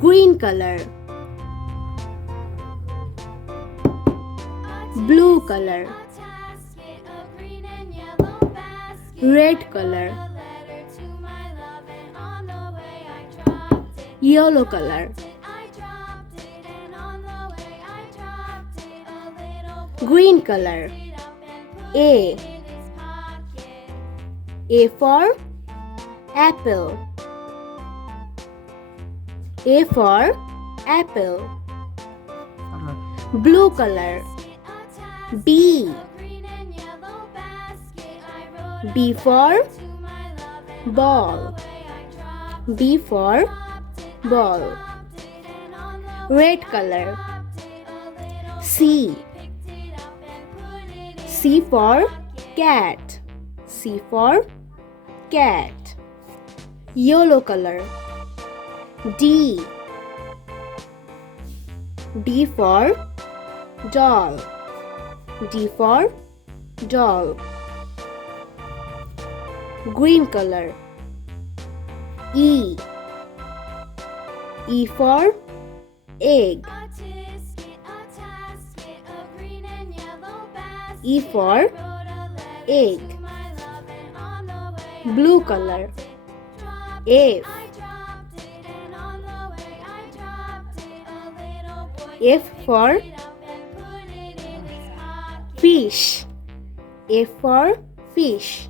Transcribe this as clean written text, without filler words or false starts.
green color, blue color, red color, yellow color, green color. A for apple. A for apple. Blue color. B for ball. B for ball. Red color. C for cat. C for cat. Yellow color. D for doll. D for doll. Green color. E for egg. E for egg. Blue color. F for fish. F for fish.